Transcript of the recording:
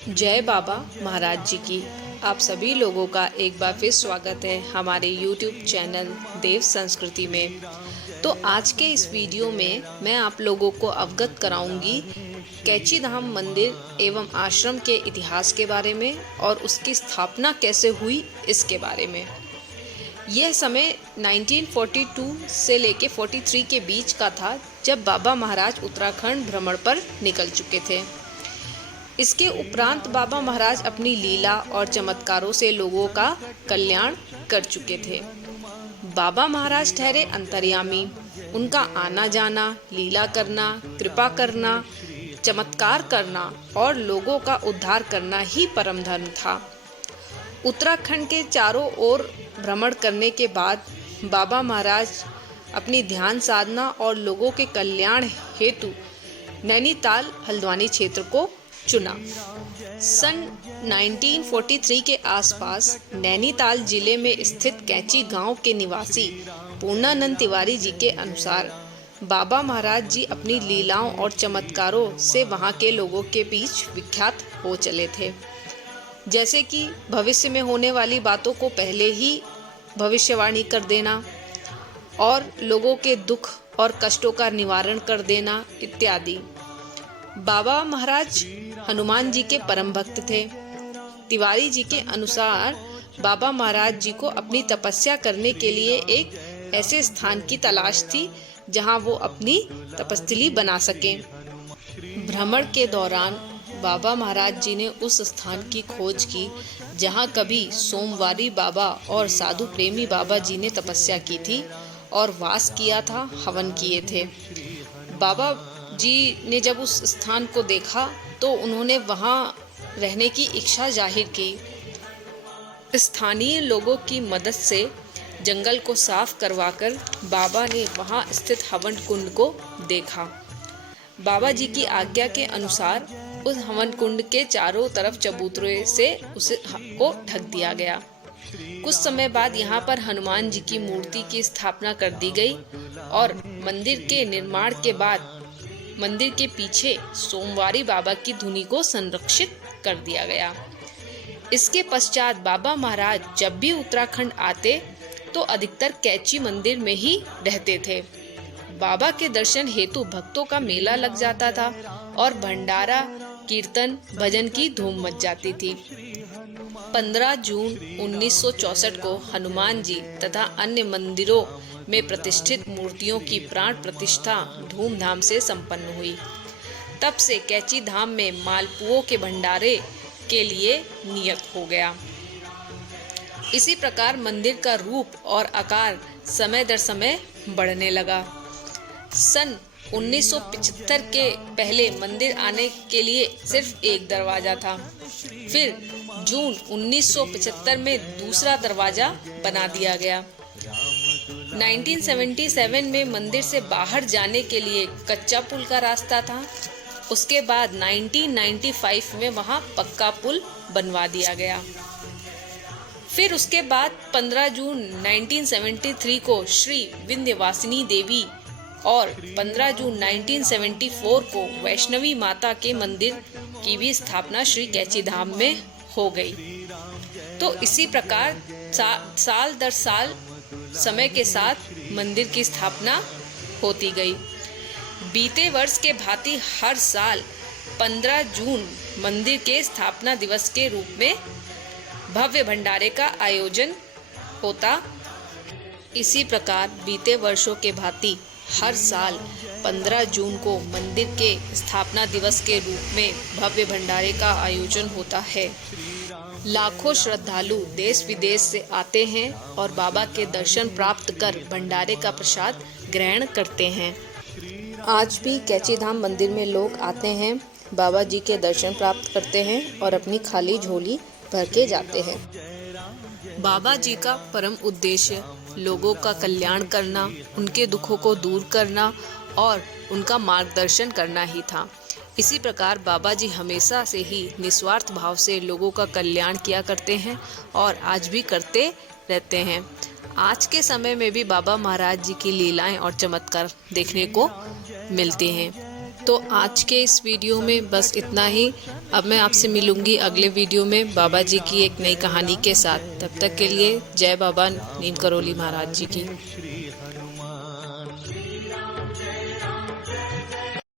जय बाबा महाराज जी की। आप सभी लोगों का एक बार फिर स्वागत है हमारे YouTube चैनल देव संस्कृति में। तो आज के इस वीडियो में मैं आप लोगों को अवगत कराऊंगी कैची धाम मंदिर एवं आश्रम के इतिहास के बारे में और उसकी स्थापना कैसे हुई इसके बारे में। यह समय 1942 से लेके 43 के बीच का था, जब बाबा महाराज उत्तराखंड भ्रमण पर निकल चुके थे। इसके उपरांत बाबा महाराज अपनी लीला और चमत्कारों से लोगों का कल्याण कर चुके थे। बाबा महाराज ठहरे अंतर्यामी। उनका आना जाना, लीला करना, कृपा करना, चमत्कार करना और लोगों का उद्धार करना ही परम धर्म था। उत्तराखंड के चारों ओर भ्रमण करने के बाद बाबा महाराज अपनी ध्यान साधना और लोगों के कल्याण हेतु नैनीताल हल्द्वानी क्षेत्र को चुना। सन 1943 के आसपास नैनीताल जिले में स्थित कैची गांव के निवासी पूर्णानंद तिवारी जी के अनुसार बाबा महाराज जी अपनी लीलाओं और चमत्कारों से वहां के लोगों के बीच विख्यात हो चले थे। जैसे कि भविष्य में होने वाली बातों को पहले ही भविष्यवाणी कर देना और लोगों के दुख और कष्टों का निवारण कर देना इत्यादि। बाबा महाराज हनुमान जी के परम भक्त थे। तिवारी जी के अनुसार बाबा महाराज जी को अपनी तपस्या करने के लिए एक ऐसे स्थान की तलाश थी जहां वो अपनी तपस्थली बना सकें। भ्रमण के दौरान बाबा महाराज जी ने उस स्थान की खोज की जहां कभी सोमवारी बाबा और साधु प्रेमी बाबा जी ने तपस्या की थी और वास किया था, हवन किए थे। बाबा जी ने जब उस स्थान को देखा तो उन्होंने वहां रहने की इच्छा जाहिर की। स्थानीय लोगों की मदद से जंगल को साफ करवाकर बाबा ने वहां स्थित हवन कुंड को देखा। बाबा जी की आज्ञा के अनुसार उस हवन कुंड के चारों तरफ चबूतरे से उसे को ढक दिया गया। कुछ समय बाद यहाँ पर हनुमान जी की मूर्ति की स्थापना कर दी गई और मंदिर के निर्माण के बाद मंदिर के पीछे सोमवारी बाबा की धुनी को संरक्षित कर दिया गया। इसके पश्चात बाबा महाराज जब भी उत्तराखंड आते तो अधिकतर कैची मंदिर में ही रहते थे। बाबा के दर्शन हेतु भक्तों का मेला लग जाता था और भंडारा, कीर्तन, भजन की धूम मच जाती थी। 15 जून 1964 को हनुमान जी तथा अन्य मंदिरों में प्रतिष्ठित मूर्तियों की प्राण प्रतिष्ठा धूमधाम से संपन्न हुई। तब से कैची धाम में मालपुओं के भंडारे के लिए नियत हो गया। इसी प्रकार मंदिर का रूप और आकार समय दर समय बढ़ने लगा। सन 1975 के पहले मंदिर आने के लिए सिर्फ एक दरवाजा था। फिर जून 1975 में दूसरा दरवाजा बना दिया गया। 1977 में मंदिर से बाहर जाने के लिए कच्चा पुल का रास्ता था। उसके बाद 1995 में वहां पक्का पुल बनवा दिया गया। फिर उसके बाद 15 जून 1973 को श्री विंध्यवासिनी देवी और 15 जून 1974 को वैष्णवी माता के मंदिर की भी स्थापना श्री कैची धाम में हो गई। तो इसी प्रकार साल दर साल समय के साथ मंदिर की स्थापना होती गई। बीते वर्ष के भांति हर साल 15 जून मंदिर के स्थापना दिवस के रूप में भव्य भंडारे का आयोजन होता। इसी प्रकार बीते वर्षों के भांति हर साल 15 जून को मंदिर के स्थापना दिवस के रूप में भव्य भंडारे का आयोजन होता है। लाखों श्रद्धालु देश विदेश से आते हैं और बाबा के दर्शन प्राप्त कर भंडारे का प्रसाद ग्रहण करते हैं। आज भी कैची धाम मंदिर में लोग आते हैं, बाबा जी के दर्शन प्राप्त करते हैं और अपनी खाली झोली भर के जाते हैं। बाबा जी का परम उद्देश्य लोगों का कल्याण करना, उनके दुखों को दूर करना और उनका मार्गदर्शन करना ही था। इसी प्रकार बाबा जी हमेशा से ही निस्वार्थ भाव से लोगों का कल्याण किया करते हैं और आज भी करते रहते हैं। आज के समय में भी बाबा महाराज जी की लीलाएं और चमत्कार देखने को मिलते हैं। तो आज के इस वीडियो में बस इतना ही। अब मैं आपसे मिलूंगी अगले वीडियो में बाबा जी की एक नई कहानी के साथ। तब तक के लिए जय बाबा नीम करोली महाराज जी की।